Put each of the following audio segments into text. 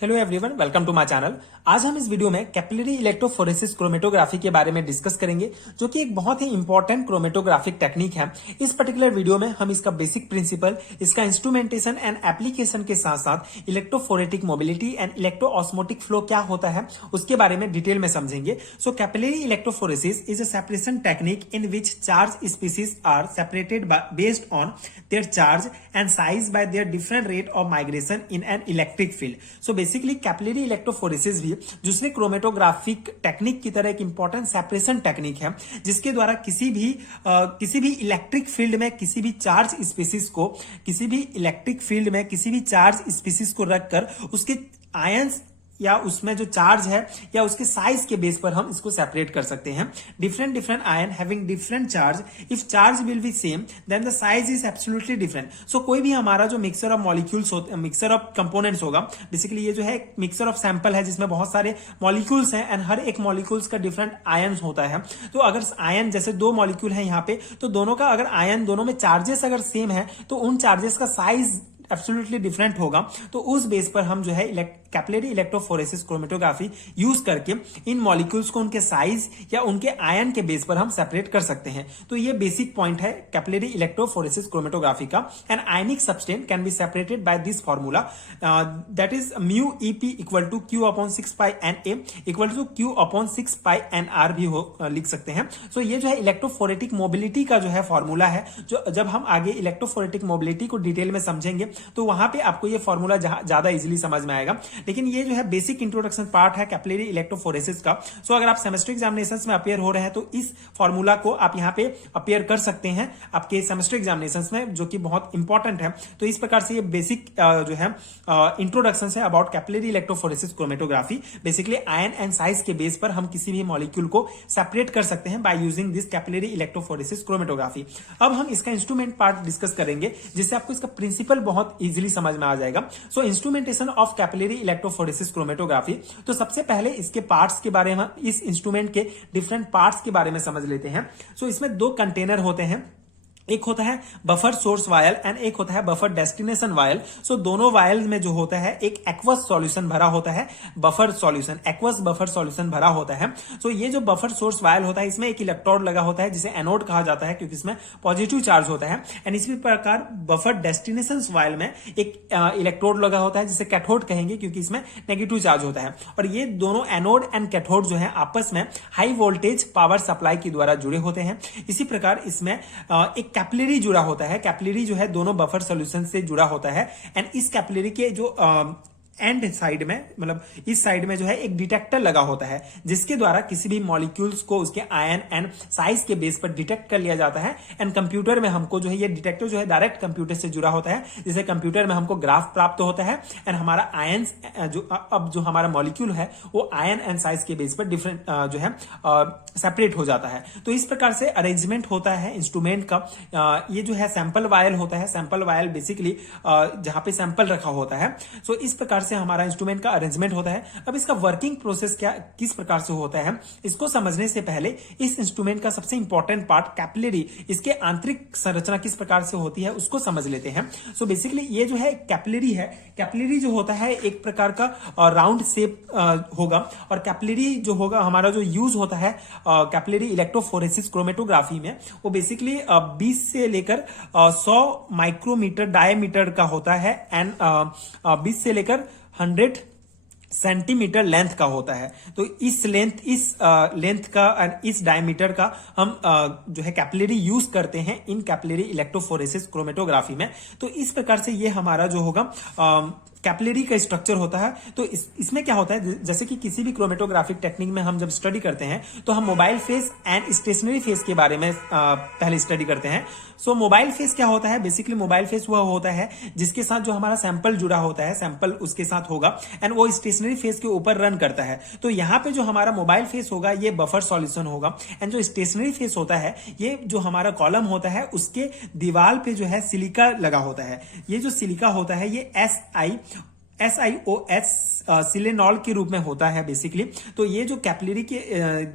Hello everyone, welcome to my channel. आज हम इस वीडियो में कैपिलरी इलेक्ट्रोफोरेसिस क्रोमेटोग्राफी के बारे में डिस्कस करेंगे, जो कि एक बहुत ही इंपॉर्टेंट क्रोमेटोग्राफिक टेक्निक है। इस पर्टिकुलर वीडियो में हम इसका बेसिक प्रिंसिपल, इसका इंस्ट्रूमेंटेशन एंड एप्लीकेशन के साथ साथ electrophoretic mobility and electro osmotic flow क्या होता है उसके बारे में डिटेल में समझेंगे। So capillary electrophoresis is a separation technique in which charge species are separated based on their charge and size by their different rate of migration in an electric field. So basically capillary electrophoresis भी दूसरे chromatographic technique की तरह एक important separation technique है, जिसके द्वारा किसी भी इलेक्ट्रिक फील्ड में किसी भी चार्ज स्पीसीज को रखकर उसके आयंस या उसमें जो चार्ज है या उसके साइज के बेस पर हम इसको सेपरेट कर सकते हैं। Different ion having different charge, if charge will be same then the size is absolutely different. So कोई भी हमारा जो mixer of molecules mixer of components होगा, बेसिकली ये जो है मिक्सर ऑफ सैंपल है जिसमें बहुत सारे मॉलिक्यूल्स हैं एंड हर एक मॉलिक्यूल्स का डिफरेंट आयन होता है। तो अगर आयन जैसे दो मॉलिक्यूल है यहाँ पे, तो दोनों का अगर आयन दोनों में चार्जेस अगर सेम है तो उन चार्जेस का साइज एब्सोल्युटली डिफरेंट होगा। तो उस बेस पर हम जो है कैपिलरी इलेक्ट्रोफोरेसिस क्रोमेटोग्राफी यूज करके इन मॉलिक्यूल्स को उनके साइज या उनके आयन के बेस पर हम सेपरेट कर सकते हैं। तो ये बेसिक पॉइंट है कैपिलरी इलेक्ट्रोफोरेसिस क्रोमेटोग्राफी का। An ionic substance can be separated by this formula, that is mu EP equal to q upon 6 pi n a equal to q upon 6 pi n r भी लिख सकते हैं। सो ये जो है electrophoretic mobility का जो है फॉर्मूला है, जो जब हम आगे इलेक्ट्रोफोरेटिक मोबिलिटी को डिटेल में समझेंगे तो वहां पे आपको ये फॉर्मूला ज्यादा इजीली समझ में आएगा। लेकिन ये जो है बेसिक इंट्रोडक्शन पार्ट है कैपिलरी इलेक्ट्रोफोरेसिस का। सो अगर आप सेमेस्टर एग्जामिनेशंस में अपियर हो रहे हैं तो इस फॉर्मूला को आप यहाँ पे अपियर कर सकते हैं आपके सेमेस्टर एग्जामिनेशंस में, जो कि बहुत इंपॉर्टेंट है। तो इस प्रकार से ये बेसिक जो है इंट्रोडक्शन है about capillary electrophoresis chromatography. Basically ion and size के बेस पर हम किसी भी मॉलिक्यूल को सेपरेट कर सकते हैं by using this capillary electrophoresis chromatography. अब हम इसका इंस्ट्रूमेंट पार्ट डिस्कस करेंगे, जिससे आपको इसका प्रिंसिपल बहुत इजीली समझ में आ जाएगा। So instrumentation of capillary electrophoresis chromatography. तो सबसे पहले इसके पार्ट्स के बारे में, इस इंस्ट्रूमेंट के डिफरेंट पार्ट्स के बारे में समझ लेते हैं। सो इसमें दो कंटेनर होते हैं, एक होता है बफर सोर्स वायल एंड एक होता है बफर डेस्टिनेशन वायल। सो दोनों वायल में जो होता है एक एक्वस सॉल्यूशन भरा होता है, buffer solution, aqueous buffer solution भरा होता है। सो ये जो बफर सोर्स वायल होता है इसमें एक इलेक्ट्रोड लगा होता है जिसे एनोड कहा जाता है, क्योंकि इसमें पॉजिटिव चार्ज होता है। एंड इसी प्रकार बफर डेस्टिनेशन वायल में एक इलेक्ट्रोड लगा होता है जिसे कैथोड कहेंगे, क्योंकि इसमें नेगेटिव चार्ज होता है। और ये दोनों एनोड एंड कैथोड जो है आपस में हाई वोल्टेज पावर सप्लाई के द्वारा जुड़े होते हैं। इसी प्रकार इसमें एक कैपिलरी जुड़ा होता है, कैपिलरी जो है दोनों बफर सॉल्यूशन से जुड़ा होता है। एंड इस कैपिलरी के जो एंड साइड में, मतलब इस साइड में जो है एक डिटेक्टर लगा होता है, जिसके द्वारा किसी भी मॉलिक्यूल्स को उसके आयन एंड साइज के बेस पर डिटेक्ट कर लिया जाता है। एंड कंप्यूटर में हमको जो है ये डिटेक्टर जो है डायरेक्ट कंप्यूटर से जुड़ा होता है, जिसे कंप्यूटर में हमको ग्राफ प्राप्त होता है। एंड हमारा आयन जो हमारा मॉलिक्यूल है वो आयन एंड साइज के बेस पर डिफरेंट जो है सेपरेट हो जाता है। तो इस प्रकार से अरेंजमेंट होता है इंस्ट्रूमेंट का। ये जो है सैंपल वायल होता है, सैंपल वायल बेसिकली जहां पे सैंपल रखा होता है। सो इस प्रकार से हमारा इंस्ट्रूमेंट का अरेंजमेंट होता है। अब इसका वर्किंग प्रोसेस किस प्रकार से होता है, इसको समझने से पहले इस इंस्ट्रूमेंट का सबसे इंपॉर्टेंट पार्ट कैपिलरी, इसके आंतरिक संरचना किस प्रकार से होती है उसको समझ लेते हैं। सो बेसिकली ये जो है कैपिलरी है, कैपिलरी जो होता है एक प्रकार का राउंड शेप होगा। और कैपिलरी जो होगा, हमारा जो यूज होता है कैपिलरी इलेक्ट्रोफोरेसिस क्रोमेटोग्राफी में, वो बेसिकली 20 से लेकर 100 माइक्रोमीटर डायमीटर का होता है एंड 20 से लेकर 100 सेंटीमीटर लेंथ का होता है। तो इस लेंथ का एंड इस डायमीटर का हम जो है कैपिलरी यूज करते हैं इन कैपिलरी इलेक्ट्रोफोरेसिस क्रोमेटोग्राफी में। तो इस प्रकार से ये हमारा जो होगा कैपिलरी का स्ट्रक्चर होता है। तो इसमें क्या होता है, जैसे कि किसी भी क्रोमेटोग्राफिक टेक्निक में हम जब स्टडी करते हैं तो हम mobile phase and stationary phase के बारे में पहले स्टडी करते हैं। सो मोबाइल फेस क्या होता है, बेसिकली मोबाइल फेस वह होता है जिसके साथ जो हमारा सैंपल जुड़ा होता है, सैंपल उसके साथ होगा एंड वो स्टेशनरी फेस के ऊपर रन करता है। तो यहाँ पे जो हमारा मोबाइल फेस होगा ये बफर सॉल्यूशन होगा। एंड जो स्टेशनरी फेस होता है, ये जो हमारा कॉलम होता है उसके दीवार पे जो है सिलिका लगा होता है। ये जो सिलिका होता है ये SiOH सिलेनॉल के रूप में होता है बेसिकली। तो ये जो कैपिलरी के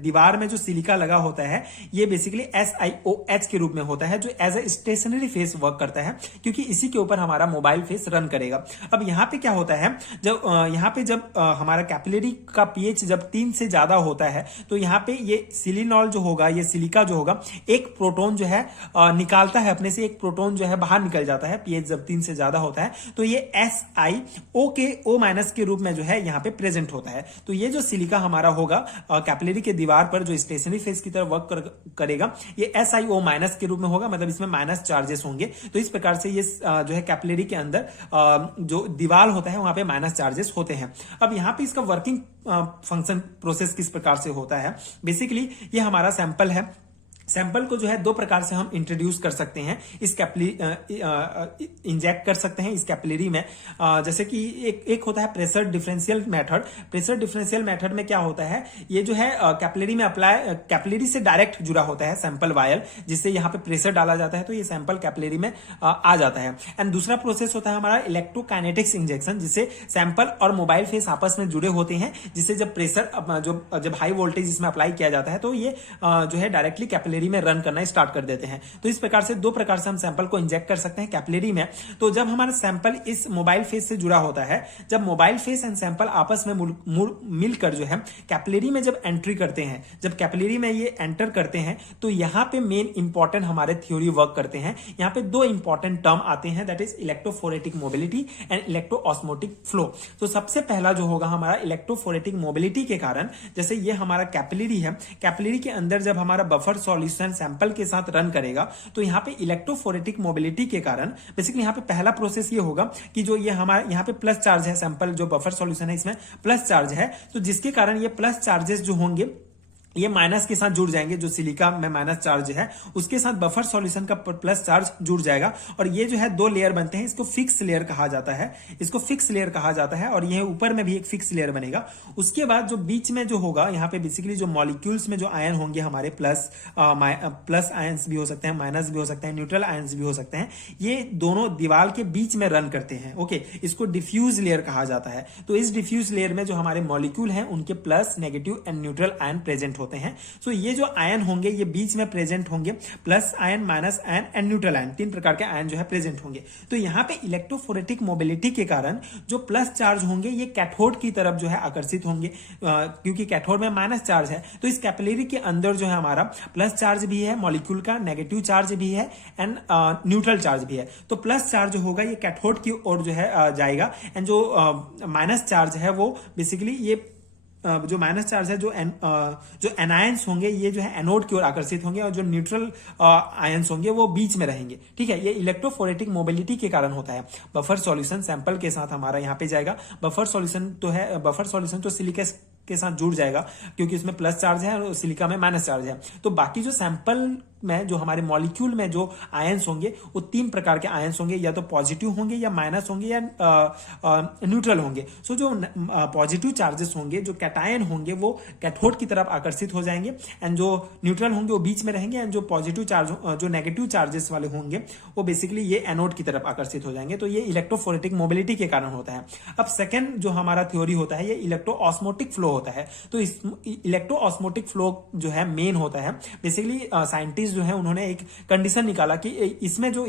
दीवार में जो सिलिका लगा होता है ये बेसिकली SiOH के रूप में होता है, जो as a stationary phase work करता है, क्योंकि इसी के ऊपर हमारा मोबाइल फेस रन करेगा। अब यहाँ पे क्या होता है, जब यहाँ पे जब हमारा कैपिलरी का पीएच जब 3 से ज्यादा होता है तो यहाँ पे ये सिलिनॉल जो होगा, ये सिलिका जो होगा, एक प्रोटॉन जो है निकालता है अपने से, एक प्रोटॉन जो है बाहर निकल जाता है पीएच जब 3 से ज्यादा होता है। तो ये SiO के O- के रूप में जो है यहाँ पे प्रेजेंट होता है। तो ये जो सिलिका हमारा होगा कैपिलरी के दीवार पर जो स्टेशनरी फेस की तरह वर्क करेगा, ये SiO- के रूप में होगा, मतलब इसमें माइनस चार्जेस होंगे। तो इस प्रकार से ये जो है कैपिलरी के अंदर जो दीवार होता है वहां पे माइनस चार्जेस होते हैं। अब यहाँ पे इसका वर्किंग फंक्शन प्रोसेस किस प्रकार से होता है, बेसिकली ये हमारा सैंपल है। सैंपल को जो है दो प्रकार से हम इंट्रोड्यूस कर सकते हैं, इस कैपिलरी इंजेक्ट कर सकते हैं इस कैपिलरी में। जैसे कि एक होता है pressure differential method. Pressure differential method में क्या होता है, ये जो है कैपिलरी में अप्लाई, कैपिलरी से डायरेक्ट जुड़ा होता है सैंपल वायल, जिससे यहाँ पे प्रेशर डाला जाता है तो ये सैंपल कैपिलरी में आ जाता है। एंड दूसरा प्रोसेस होता है हमारा इलेक्ट्रोकाइनेटिक्स इंजेक्शन, जिससे सैंपल और मोबाइल फेस आपस में जुड़े होते हैं, जिससे जब प्रेशर जब हाई वोल्टेज इसमें अप्लाई किया जाता है तो ये जो है डायरेक्टली कैपिलरी में रन करना स्टार्ट कर देते हैं। तो इस प्रकार से दो प्रकार से हम सैंपल को इंजेक्ट कर सकते हैं कैपिलरी में। तो जब हमारा सैंपल इस मोबाइल फेस से जुड़ा होता है, जब मोबाइल फेस एंड सैंपल आपस में मिलकर जो है कैपिलरी में जब एंट्री करते हैं, जब कैपिलरी में ये एंटर करते हैं, तो यहाँ पे मेन इंपॉर्टेंट हमारे थ्योरी वर्क करते हैं। यहाँ पे दो इंपॉर्टेंट टर्म आते हैं, that is electrophoretic mobility and electroosmotic flow. तो सबसे पहला जो होगा हमारा इलेक्ट्रोफोरेटिक मोबिलिटी के कारण, जैसे ये हमारा कैपिलरी है, कैपिलरी के अंदर जब हमारा बफर सॉल्यूशन सैंपल के साथ रन करेगा तो यहाँ पे इलेक्ट्रोफोरेटिक मोबिलिटी के कारण बेसिकली यहाँ पे पहला प्रोसेस ये होगा कि जो ये हमारा यहाँ पे प्लस चार्ज है, सैंपल जो बफर सॉल्यूशन है इसमें प्लस चार्ज है, तो जिसके कारण ये प्लस चार्जेस जो होंगे ये माइनस के साथ जुड़ जाएंगे। जो सिलिका में माइनस चार्ज है उसके साथ बफर सॉल्यूशन का प्लस चार्ज जुड़ जाएगा, और ये जो है दो लेयर बनते हैं, इसको फिक्स लेयर कहा जाता है, इसको फिक्स लेयर कहा जाता है। और ये ऊपर में भी एक फिक्स लेयर बनेगा। उसके बाद जो बीच में जो होगा, यहाँ पे बेसिकली जो मॉलिक्यूल्स में जो आयन होंगे हमारे प्लस आयंस भी हो सकते हैं, माइनस भी हो सकते हैं, न्यूट्रल आयंस भी हो सकते हैं, ये दोनों दीवार के बीच में रन करते हैं। ओके, इसको डिफ्यूज लेयर कहा जाता है। तो इस डिफ्यूज लेयर में जो हमारे मॉलिक्यूल हैं उनके plus, negative and neutral ion present होते हैं। सो ये जो आयन होंगे ये बीच में प्रेजेंट होंगे, plus ion, minus ion and neutral ion, तीन प्रकार के आयन जो है प्रेजेंट होंगे। तो यहाँ पे इलेक्ट्रोफोरेटिक मोबिलिटी के कारण जो प्लस चार्ज होंगे ये कैथोड की तरफ जो है आकर्षित होंगे, क्योंकि कैथोड में माइनस चार्ज है। तो इस कैपिलरी के अंदर जो है हमारा प्लस चार्ज भी है मॉलिक्यूल का, नेगेटिव चार्ज भी है एंड न्यूट्रल चार्ज भी है। तो प्लस चार्ज होगा ये कैथोड की ओर जो है जाएगा, एंड जो माइनस चार्ज है वो बेसिकली ये जो माइनस चार्ज है, जो एनायंस होंगे ये जो है एनोड की ओर आकर्षित होंगे, और जो न्यूट्रल आयंस होंगे वो बीच में रहेंगे। ठीक है, ये इलेक्ट्रोफोरेटिक मोबिलिटी के कारण होता है। बफर सॉल्यूशन सैंपल के साथ हमारा यहाँ पे जाएगा, बफर सॉल्यूशन तो सिलिका के साथ जुड़ जाएगा, क्योंकि इसमें प्लस चार्ज है और सिलिका में माइनस चार्ज है। तो बाकी जो सैंपल में जो हमारे मॉलिक्यूल में जो आयंस होंगे वो तीन प्रकार के आयंस होंगे, या तो पॉजिटिव होंगे, या माइनस होंगे, या न्यूट्रल होंगे। सो जो पॉजिटिव चार्जेस होंगे, जो कैटायन होंगे वो कैथोड की तरफ आकर्षित हो जाएंगे, एंड जो न्यूट्रल होंगे वो बीच में रहेंगे, एंड जो पॉजिटिव चार्ज जो नेगेटिव चार्जेस वाले होंगे वो बेसिकली ये एनोड की तरफ आकर्षित हो जाएंगे। तो ये इलेक्ट्रोफोरेटिक मोबिलिटी के कारण होता है। अब सेकेंड जो हमारा थ्योरी होता है ये इलेक्ट्रोऑस्मोटिक फ्लो होता है। तो इस इलेक्ट्रोऑस्मोटिक फ्लो जो है मेन होता है, बेसिकली साइंटिस्ट जो है उन्होंने एक कंडीशन निकाला कि इसमें जो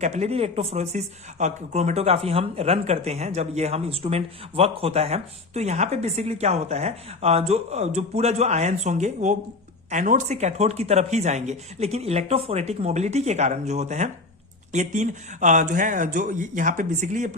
कैपिलरी इलेक्ट्रोफोरेसिस क्रोमेटोग्राफी हम रन करते हैं, जब ये हम इंस्ट्रूमेंट वर्क होता है, तो यहाँ पे बेसिकली क्या होता है, जो पूरा जो आयंस होंगे वो एनोड से कैथोड की तरफ ही जाएंगे, लेकिन इलेक्ट्रोफोरेटिक मोबिलिटी के कारण जो होते हैं ये तीन जो है, जो यहाँ पे बेसिकली ये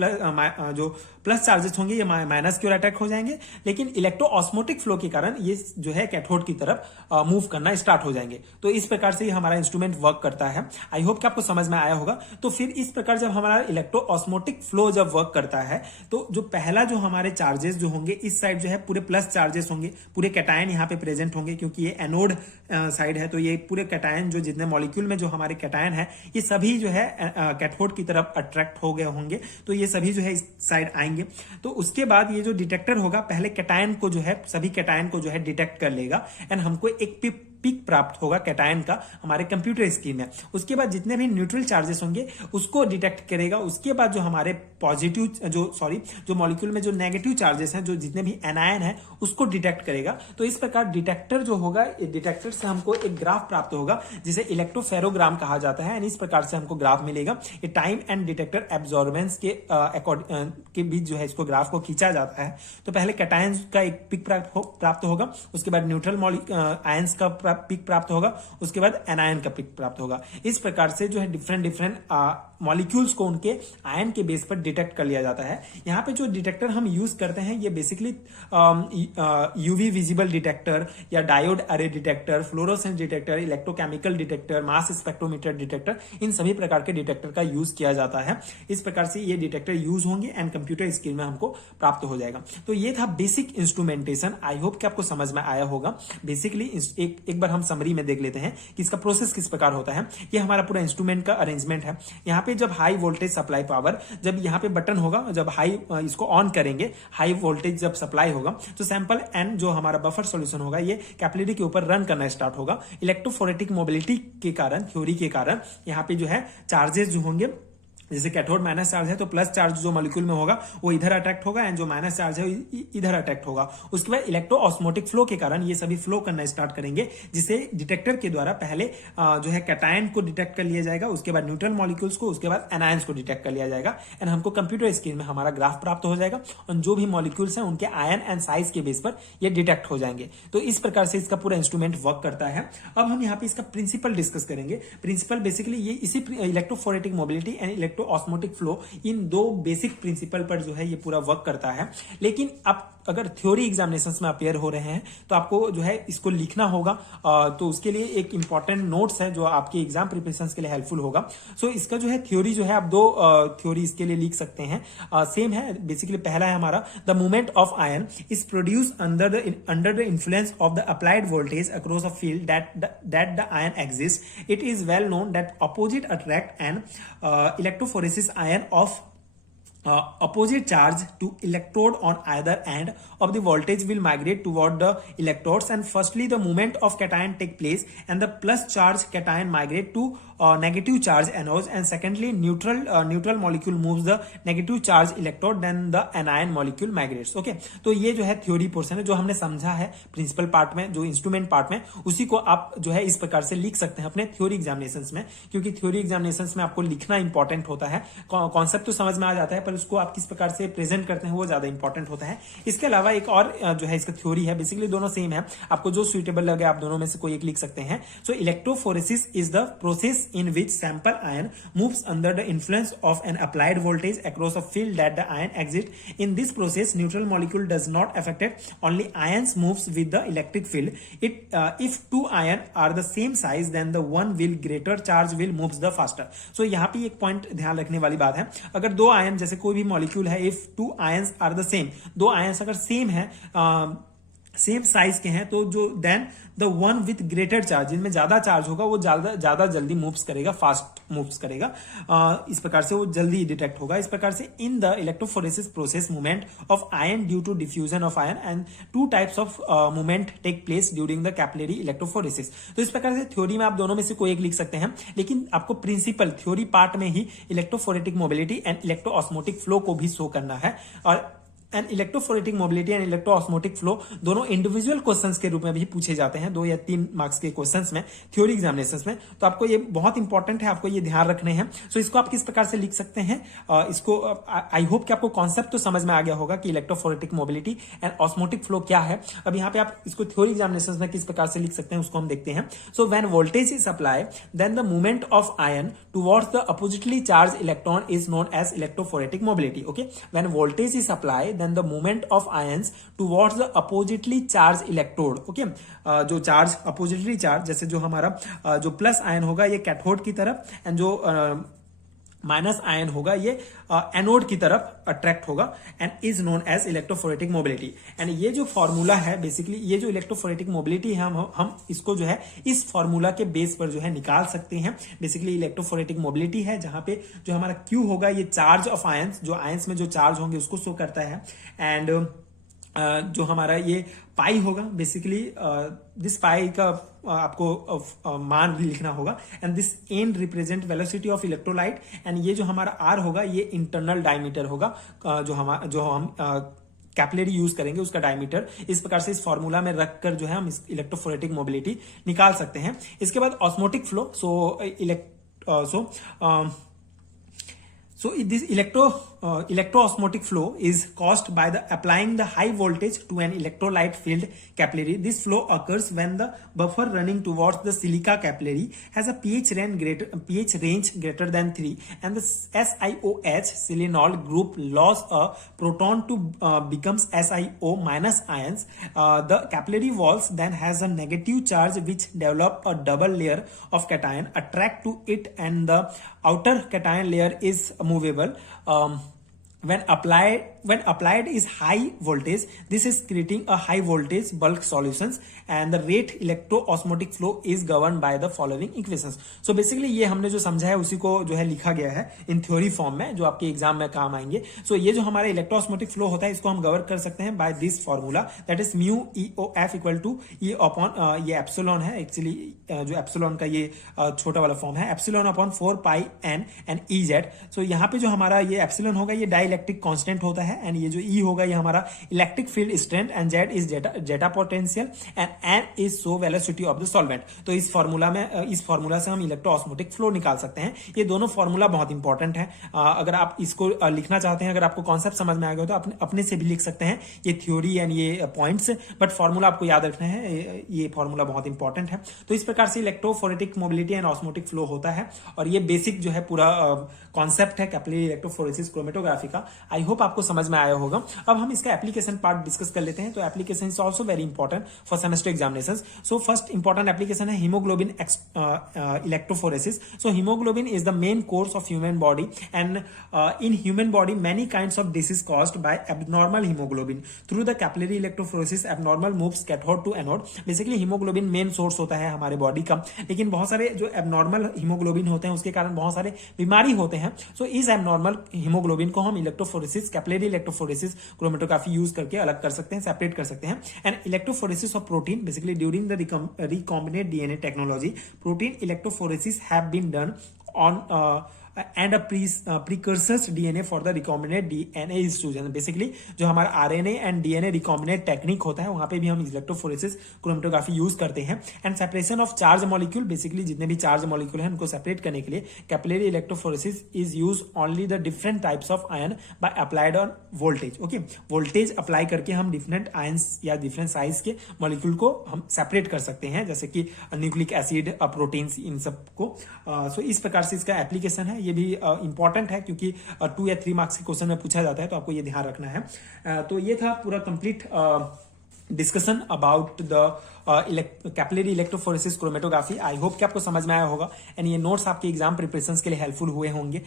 जो प्लस चार्जेस होंगे ये माइनस की ओर अटैक हो जाएंगे, लेकिन इलेक्ट्रोऑस्मोटिक फ्लो के कारण ये जो है कैथोड की तरफ मूव करना स्टार्ट हो जाएंगे। तो इस प्रकार से ये हमारा इंस्ट्रूमेंट वर्क करता है। आई होप कि आपको समझ में आया होगा। तो फिर इस प्रकार जब हमारा इलेक्ट्रोऑस्मोटिक फ्लो जब वर्क करता है, तो जो पहला जो हमारे चार्जेस जो होंगे इस साइड जो है पूरे प्लस चार्जेस होंगे, पूरे कैटायन यहाँ पे प्रेजेंट होंगे, क्योंकि ये एनोड साइड है। तो ये पूरे कैटायन जो जितने मॉलिक्यूल में जो हमारे कैटायन है ये सभी जो है कैथोड की तरफ अट्रैक्ट हो गए होंगे, तो ये सभी जो है इस साइड आएंगे। तो उसके बाद ये जो डिटेक्टर होगा पहले कैटायन को जो है, सभी कैटायन को जो है डिटेक्ट कर लेगा, एंड हमको एक पिक प्राप्त होगा कैटायन का हमारे कंप्यूटर स्क्रीन में। उसके बाद जितने भी न्यूट्रल चार्जेस होंगे उसको डिटेक्ट करेगा। उसके बाद जो हमारे पॉजिटिव जो मॉलिक्यूल में जो नेगेटिव चार्जेस हैं, जो जितने भी एनायन है, उसको डिटेक्ट करेगा। तो इस प्रकार डिटेक्टर जो होगा, डिटेक्टर से हमको एक ग्राफ प्राप्त होगा जिसे इलेक्ट्रोफेरोग्राम कहा जाता है। इस प्रकार से हमको ग्राफ मिलेगा। ये टाइम एंड डिटेक्टर एब्जॉर्बेंस के बीच जो है इसको ग्राफ को खींचा जाता है। तो पहले कैटायन का एक पिक प्राप्त होगा, उसके बाद न्यूट्रल आयंस का पिक प्राप्त होगा, उसके बाद एनायन का पिक प्राप्त होगा। इस प्रकार से जो है डिफरेंट मॉलिक्यूल्स को उनके आयन के बेस पर डिटेक्ट कर लिया जाता है। यहाँ पे जो डिटेक्टर हम यूज करते हैं ये बेसिकली यूवी विजिबल डिटेक्टर या diode array detector, fluorescence detector, electrochemical detector, mass spectrometer detector, इन सभी प्रकार के डिटेक्टर का यूज किया जाता है। इस प्रकार से ये डिटेक्टर यूज होंगे एंड कंप्यूटर स्क्रीन में हमको प्राप्त हो जाएगा। तो ये था बेसिक इंस्ट्रूमेंटेशन। आई होप कि आपको समझ में आया होगा। बेसिकली एक बार हम समरी में देख लेते हैं कि इसका प्रोसेस किस प्रकार होता है। ये हमारा पूरा इंस्ट्रूमेंट का अरेंजमेंट है। यहाँ पे जब हाई वोल्टेज सप्लाई पावर, जब यहाँ पे बटन होगा, जब हाई इसको ऑन करेंगे, हाई वोल्टेज जब सप्लाई होगा तो सैंपल एंड जो हमारा बफर सॉल्यूशन होगा ये कैपिलरी के ऊपर रन करना स्टार्ट होगा। इलेक्ट्रोफोरेटिक मोबिलिटी के कारण, थ्योरी के कारण यहाँ पे जो है चार्जेस जो होंगे, जैसे कैथोड माइनस चार्ज है तो प्लस चार्ज जो मॉलिक्यूल में होगा वो इधर अट्रैक्ट होगा एंड जो माइनस चार्ज है इधर अट्रैक्ट होगा। उसके बाद इलेक्ट्रो ऑस्मोटिक फ्लो के कारण ये सभी फ्लो करना स्टार्ट करेंगे, जिसे डिटेक्टर के द्वारा पहले जो है कैटायन को डिटेक्ट कर लिया जाएगा, उसके बाद न्यूट्रल मॉलिक्यूल्स को, उसके बाद एनायंस को डिटेक्ट कर लिया जाएगा एंड हमको कंप्यूटर स्क्रीन में हमारा ग्राफ प्राप्त हो जाएगा और जो भी मॉलिक्यूल्स हैं उनके आयन एंड साइज के बेस पर ये डिटेक्ट हो जाएंगे। तो इस प्रकार से इसका पूरा इंस्ट्रूमेंट वर्क करता है। अब हम यहाँ पे इसका प्रिंसिपल डिस्कस करेंगे। प्रिंसिपल बेसिकली ये इसी electrophoretic mobility and electro osmotic flow, इन दो बेसिक प्रिंसिपल पर जो है ये पूरा वर्क करता है। लेकिन अब अगर थ्योरी एग्जामिनेशंस में अपेयर हो रहे हैं तो आपको जो है इसको लिखना होगा। तो उसके लिए एक इंपॉर्टेंट नोट्स है जो आपके एग्जाम प्रिपरेशन के लिए हेल्पफुल होगा। सो इसका जो है थ्योरी जो है आप दो थ्योरी इसके लिए लिख सकते हैं, सेम है। बेसिकली पहला है हमारा, the movement of ion is produce under the influence of the applied voltage across a field that the ion exist. It is well known that opposite attract and electrophoresis ion of opposite charge to electrode on either end of the voltage will migrate toward the electrodes, and firstly the movement of cation take place and the plus charge cation migrate to negative charge anodes, and secondly neutral molecule moves the negative charge electrode, then the anion molecule migrates। okay, तो ये जो है theory portion है जो हमने समझा है principal part में, जो इंस्ट्रूमेंट पार्ट में, उसी को आप जो है इस प्रकार से लिख सकते हैं अपने थ्योरी एग्जामिनेशंस में, क्योंकि थ्योरी एग्जामिनेशंस में आपको लिखना इंपॉर्टेंट होता है। कॉन्सेप्ट तो समझ में आ जाता है पर उसको आप किस प्रकार से प्रेजेंट करते हैं वो ज्यादा इंपॉर्टेंट होता है। इसके अलावा एक और जो है इसका थ्योरी है, बेसिकली दोनों सेम है, आपको जो सुइटेबल लगे आप दोनों में से कोई एक लिख सकते हैं। So electrophoresis is the process in which sample ion moves under the influence of an applied voltage across a field that the ion exits. In this process, neutral molecule does not affect it. Only ions moves with the electric field. If two ions are the same size, then the one will greater charge will moves the faster. So यहाँ पे एक point ध्यान रखने वाली बात है, अगर दो आयन, जैसे कोई भी मॉलिक्यूल है, if two ions are the same, दो आयंस अगर सेम है, सेम साइज के हैं, तो जो then the one with greater charge, जिनमें ज्यादा चार्ज होगा वो ज्यादा जल्दी मूव्स करेगा, फास्ट मूव्स करेगा। इस प्रकार से वो जल्दी डिटेक्ट होगा। इस प्रकार से in the electrophoresis process movement of ion due to diffusion of ion and two types of movement take place during the capillary electrophoresis. तो इस प्रकार से थ्योरी में आप दोनों में से कोई एक लिख सकते हैं, लेकिन आपको प्रिंसिपल थ्योरी पार्ट में ही electrophoretic mobility and electro osmotic flow को भी शो करना है। और and electrophoretic mobility and electro osmotic flow दोनों इंडिविजुअल क्वेश्चंस के रूप में भी पूछे जाते हैं, 2 या 3 मार्क्स के क्वेश्चंस में थ्योरी एग्जामिनेशंस में। तो आपको ये बहुत इंपॉर्टेंट है, आपको ये ध्यान रखने हैं। सो इसको आप किस प्रकार से लिख सकते हैं, इसको आई होप कि आपको कॉन्सेप्ट तो समझ में आ गया होगा कि electrophoretic mobility and osmotic flow क्या है। अब यहाँ पे आप इसको थ्योरी एग्जामिनेशंस में किस प्रकार से लिख सकते हैं उसको हम देखते हैं। So when voltage is apply, then the movement of ion towards the oppositely charge electron is known as electrophoretic mobility. Okay, when voltage is apply, then the movement of ions towards the oppositely charged electrode। Okay, जो charge oppositely charge, जैसे जो हमारा जो plus ion होगा ये cathode की तरफ and जो माइनस आयन होगा ये एनोड की तरफ अट्रैक्ट होगा and is known as electrophoretic mobility. And ये जो फॉर्मूला है, बेसिकली ये जो इलेक्ट्रोफोरेटिक मोबिलिटी है, हम इसको जो है इस फॉर्मूला के बेस पर जो है निकाल सकते हैं। बेसिकली इलेक्ट्रोफोरेटिक मोबिलिटी है जहां पे जो हमारा Q होगा ये चार्ज ऑफ आयंस, जो आयंस में जो चार्ज होंगे उसको शो करता है, एंड जो हमारा ये पाई होगा, बेसिकली दिस पाई का आपको मान लिखना होगा, and this n represent velocity of electrolyte, and ये जो हमारा आर होगा ये इंटरनल डायमीटर होगा, जो हम कैपिलरी यूज करेंगे उसका डायमीटर। इस प्रकार से इस फॉर्मूला में रखकर जो है हम इलेक्ट्रोफोरेटिक मोबिलिटी निकाल सकते हैं। इसके बाद osmotic flow, So this electroosmotic flow is caused by the applying the high voltage to an electrolyte filled capillary. This flow occurs when the buffer running towards the silica capillary has a pH range greater than 3, and the SiOH selenol group lost a proton to becomes SiO minus ions. The capillary walls then has a negative charge which develop a double layer of cation attract to it, and the outer cation layer is movable. When applied is high voltage, this is creating a high voltage bulk solutions, and the rate electroosmotic flow is governed by the following equations. So basically ये हमने जो समझा है उसी को जो है लिखा गया है इन थ्योरी फॉर्म में, जो आपके एग्जाम में काम आएंगे। So ये जो हमारा इलेक्ट्रोस्मोटिक फ्लो होता है इसको हम गवर्न कर सकते हैं by this formula, that is mu EOF equal to E upon ये एप्सिलॉन है, एक्चुअली जो एप्सिलॉन का ये छोटा वाला फॉर्म है, epsilon upon 4 pi n and EZ। So यहाँ पे जो हमारा ये एप्सिलॉन होगा ये डाइलेक्ट्रिक कांस्टेंट होता है, एंड ये जो E होगा ये हमारा electric field strength, and Z is zeta potential, and N is so velocity of the solvent. तो इस फॉर्मूला से हम इलेक्ट्रोऑस्मोटिक फ्लो निकाल सकते हैं। ये दोनों फॉर्मूला बहुत इंपॉर्टेंट है। अगर आप इसको लिखना चाहते हैं, अगर आपको कॉन्सेप्ट समझ में आ गया तो अपने से भी लिख सकते हैं ये थ्योरी एंड ये पॉइंट्स, बट फॉर्मूला आपको याद रखना है, ये फॉर्मूला बहुत इंपॉर्टेंट है। तो इस प्रकार से electrophoretic mobility and osmotic flow होता है, और ये बेसिक जो है पूरा कॉन्सेप्ट है कैपिलरी इलेक्ट्रोफोरेसिस क्रोमेटोग्राफी का। आई होप आपको समझ में आया होगा। अब हम इसका एप्लीकेशन पार्ट डिस्कस कर लेते हैं। तो application is also very important for semester examinations. So first important application है haemoglobin electrophoresis. So haemoglobin is the main course of human body, and in human body many kinds of disease caused by abnormal haemoglobin. Through the capillary electrophoresis abnormal moves cathode to anode. Basically haemoglobin main source होता है हमारे body का, लेकिन बहुत सारे जो abnormal haemoglobin होते हैं उसके कारण बहुत सारे बीमारी होते हैं। सो इस एबनॉर्मल हीमोग्लोबिन को हम electrophoresis capillary electrophoresis chromatography use करके अलग कर सकते हैं, सेपरेट कर सकते हैं। And electrophoresis of protein, basically during the recombinant DNA technology, protein electrophoresis have been done on and a precursors DNA for the recombinant DNA extrusion। Basically जो हमारा RNA and DNA recombinant technique होता है वहां पे भी हम electrophoresis chromatography use करते हैं। And separation of charge molecule, basically जितने भी चार्ज मॉलिक्यूल हैं उनको सेपरेट करने के लिए capillary electrophoresis is use only the different types of ion by applied on voltage. Okay, voltage apply करके हम डिफरेंट आयंस या डिफरेंट साइज के मॉलिक्यूल को हम सेपरेट कर सकते हैं, जैसे कि न्यूक्लिक एसिड, प्रोटीन्स, इन सब को। सो इस प्रकार से इसका एप्लीकेशन है, ये भी इंपॉर्टेंट है क्योंकि 2 या 3 मार्क्स के क्वेश्चन में पूछा जाता है, तो आपको ये ध्यान रखना है। तो ये था पूरा complete discussion about the capillary electrophoresis chromatography. I hope कि आपको समझ में आया होगा, एंड ये नोट्स आपके एग्जाम प्रिपरेशन के लिए हेल्पफुल हुए होंगे।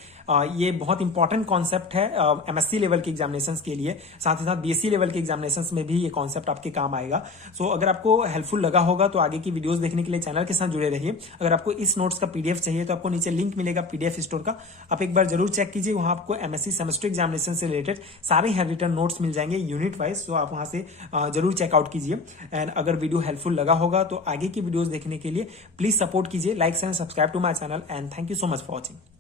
ये बहुत इंपॉर्टेंट कॉन्सेप्ट है MSc लेवल के एग्जामिनेशंस के लिए, साथ ही साथ BSc लेवल के एग्जामिनेशंस में भी ये कॉन्सेप्ट आपके काम आएगा। सो अगर आपको हेल्पफुल लगा होगा तो आगे की वीडियोस देखने के लिए चैनल के साथ जुड़े रहिए। अगर आपको इस नोट्स का PDF चाहिए तो आपको नीचे लिंक मिलेगा PDF स्टोर का, आप एक बार जरूर चेक कीजिए। वहां आपको MSc सेमेस्टर एग्जामिनेशन से रिलेटेड सारे हैंड रिटन नोट्स मिल जाएंगे यूनिट वाइज, तो आप वहां से जरूर चेकआउट कीजिए। एंड अगर वीडियो हेल्पफुल लगा होगा तो आगे की वीडियोस देखने के लिए प्लीज सपोर्ट कीजिए, like and subscribe to my channel, and thank you so much for watching.